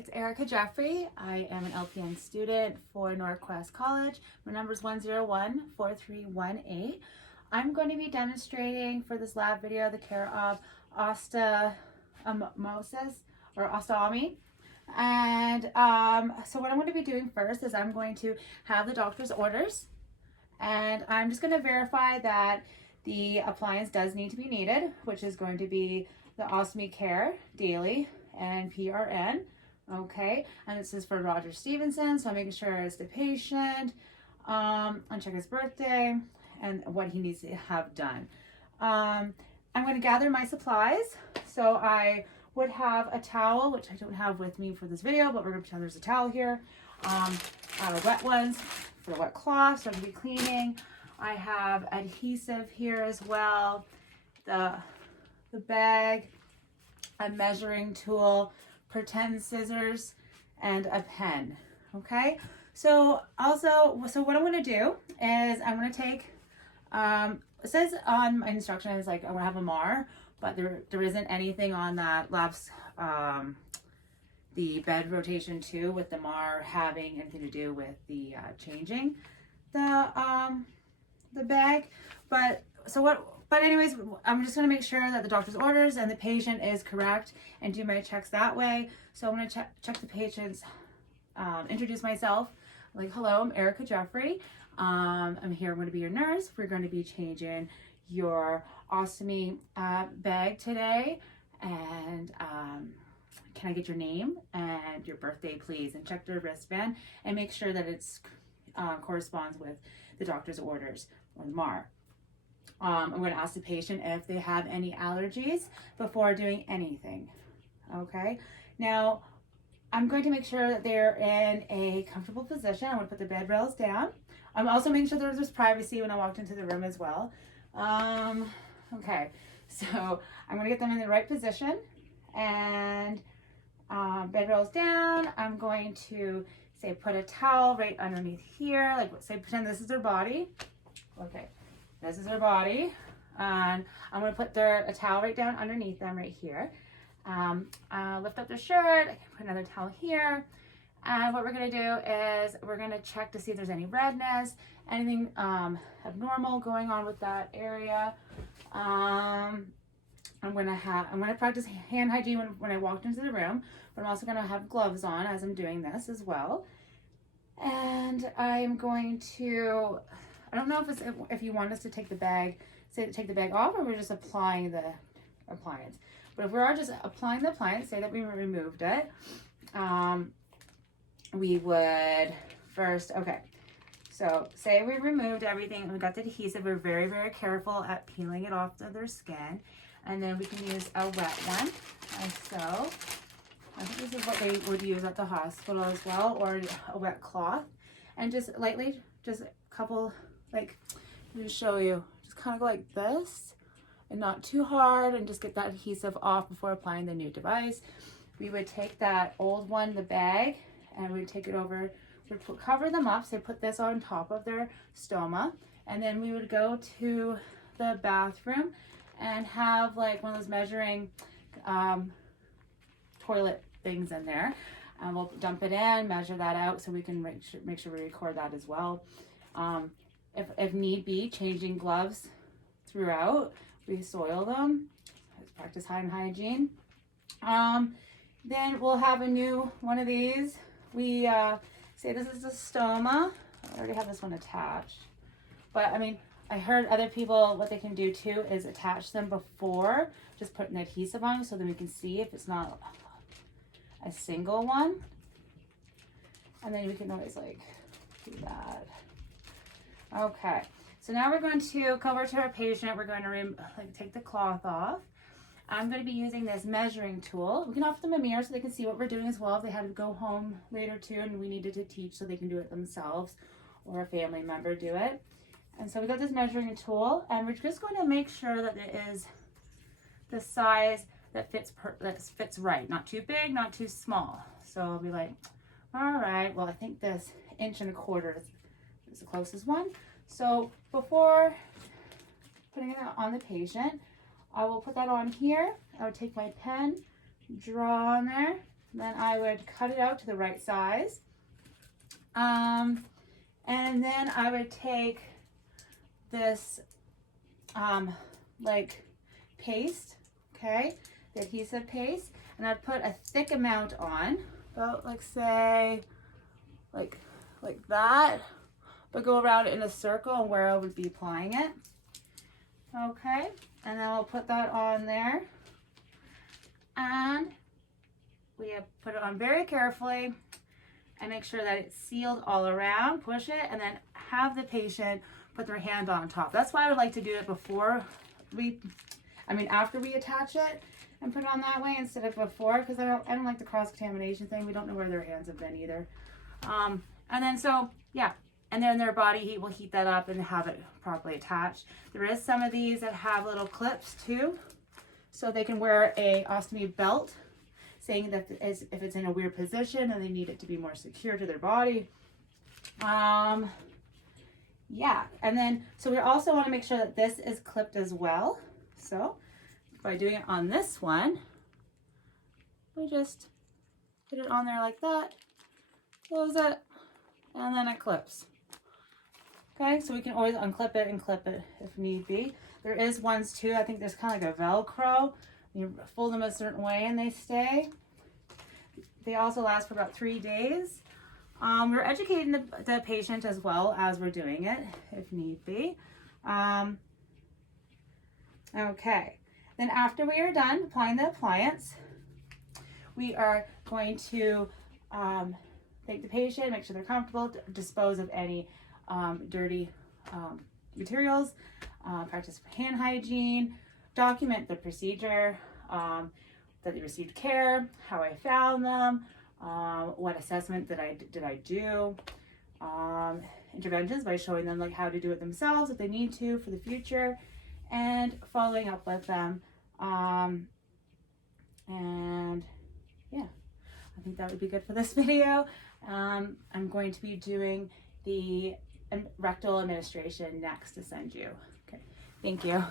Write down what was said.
it's Erica Jeffrey. I am an LPN student for Norquest College. My number is 1014318. I'm going to be demonstrating for this lab video the care of osteomosis or ostomy. And so what I'm going to be doing first is I'm going to have the doctor's orders, and I'm just going to verify that the appliance does need to be needed, which is going to be the Ostomy Care Daily and PRN. Okay, and this is for Roger Stevenson, so I'm making sure it's the patient, and check his birthday and what he needs to have done. I'm going to gather my supplies, so I would have a towel, which I don't have with me for this video, but we're going to pretend there's a towel here. I have wet ones for wet cloths, so I'm going to be cleaning. I have adhesive here as well, the bag, a measuring tool, pretend scissors, and a pen. Okay, so what I'm going to do is I'm going to take, it says on my instructions like I'm going to have a MAR, but there isn't anything on that lab's the bed rotation 2 with the MAR having anything to do with the changing the bag. But anyways, I'm just going to make sure that the doctor's orders and the patient is correct and do my checks that way. So I'm going to check the patient's, introduce myself, like, hello, I'm Erica Jeffrey. I'm here, I'm going to be your nurse. We're going to be changing your ostomy bag today. And can I get your name and your birthday, please? And check their wristband and make sure that it's corresponds with the doctor's orders or the MAR. I'm going to ask the patient if they have any allergies before doing anything. Okay, now I'm going to make sure that they're in a comfortable position. I'm going to put the bed rails down. I'm also making sure there's privacy when I walked into the room as well. Okay, so I'm going to get them in the right position, and bed rails down. I'm going to say put a towel right underneath here, like say pretend this is their body. Okay, this is their body, and I'm going to put a towel right down underneath them right here. Lift up their shirt, I can put another towel here, and what we're going to do is we're going to check to see if there's any redness, anything abnormal going on with that area. I'm going to practice hand hygiene when I walked into the room, but I'm also going to have gloves on as I'm doing this as well. And I'm going to, I don't know if you want us to take the bag off, or we're just applying the appliance. But if we are just applying the appliance, say that we removed it, we would first, okay, so say we removed everything, we got the adhesive, we're very, very careful at peeling it off of their skin, and then we can use a wet one, like so. I think this is what they would use at the hospital as well, or a wet cloth, and just lightly, just a couple, like, let me show you, just kind of go like this, and not too hard, and just get that adhesive off before applying the new device. We would take that old one, the bag, and we'd take it over, we'd cover them up, so put this on top of their stoma, and then we would go to the bathroom and have like one of those measuring toilet things in there, and we'll dump it in, measure that out, so we can make sure we record that as well. If need be, changing gloves throughout, we soil them. Let's practice hand hygiene. Then we'll have a new one of these. We say this is the stoma. I already have this one attached, but I mean, I heard other people, what they can do too is attach them before just putting the adhesive on, so then we can see if it's not a single one. And then we can always like do that. Okay, so now we're going to come over to our patient. We're going to take the cloth off. I'm going to be using this measuring tool. We can offer them a mirror so they can see what we're doing as well if they had to go home later too and we needed to teach, so they can do it themselves or a family member do it. And so we got this measuring tool, and we're just going to make sure that it is the size that fits right, not too big, not too small. So I'll be like, all right, well, I think this 1.25 inches is the closest one. So before putting it on the patient, I will put that on here. I would take my pen, draw on there, Then I would cut it out to the right size. And then I would take this like paste, okay, the adhesive paste, and I'd put a thick amount on, about like say like that, but go around in a circle and where I would be applying it. Okay, and then I'll put that on there, and we put it on very carefully and make sure that it's sealed all around. Push it and then have the patient put their hand on top. That's why I would like to do it after we attach it and put it on that way instead of before, because I don't like the cross-contamination thing. We don't know where their hands have been either. And then so, yeah, and then their body heat will heat that up and have it properly attached. There is some of these that have little clips too, so they can wear a ostomy belt, saying that if it's in a weird position and they need it to be more secure to their body. Yeah, and then, so we also want to make sure that this is clipped as well. So by doing it on this one, we just put it on there like that, close it, and then it clips. Okay, so we can always unclip it and clip it if need be. There is ones too, I think there's kind of like a Velcro. You fold them a certain way and they stay. They also last for about 3 days. We're educating the patient as well as we're doing it, if need be. Okay, then after we are done applying the appliance, we are going to take the patient, make sure they're comfortable, dispose of any dirty materials, practice hand hygiene, document the procedure, that they received care, how I found them, what assessment did I do, interventions by showing them like how to do it themselves if they need to for the future, and following up with them. And yeah, I think that would be good for this video. I'm going to be doing the rectal administration next to send you. Okay, thank you.